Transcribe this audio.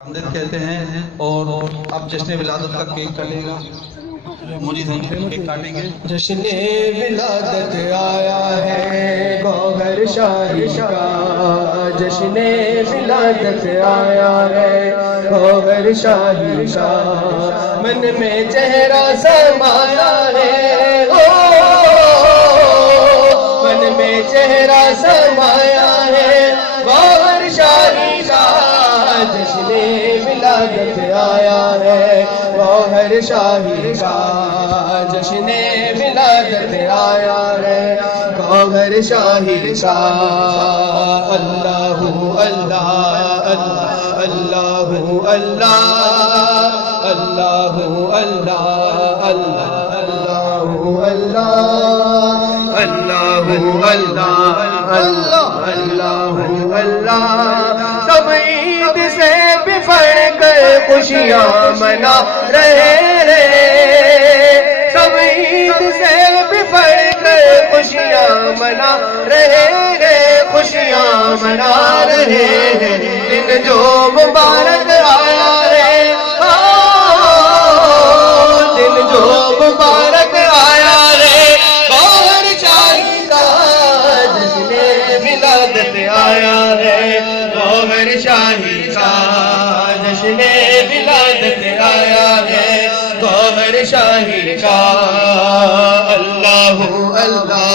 آمدید کہتے ہیں اور اب جشن ولادت کا کیک کٹے گا، مجھے کیک کاٹیں گے۔ جشن ولادت آیا ہے گوہر شاہی کا، جشن ولادت آیا ہے گوہر شاہی کا، من میں چہرہ سمایا ہے، من میں چہرہ سمایا ہے گوہر شاہی کا، جشن ولادت آیا ہے گوہر شاہی کا، جشن ولادت آیا ہے گوہر شاہی کا۔ اللہ اللہ اللہ اللہ اللہ اللہ اللہ اللہ اللہ اللہ اللہ اللہ سب عید سے بفر کر خوشیاں منا رہے ہیں، سب عید سے بفر کر خوشیاں منا رہے ہیں، خوشیاں منا رہے ہیں، دن جو مبارک آیا ہے، دن جو مبارک آیا ہے گوہر شاہی کا، جشن ولادت آیا ہے گوہر شاہی کا، جشن ولادت آیا ہے گوہر شاہی کا۔ اللہ اللہ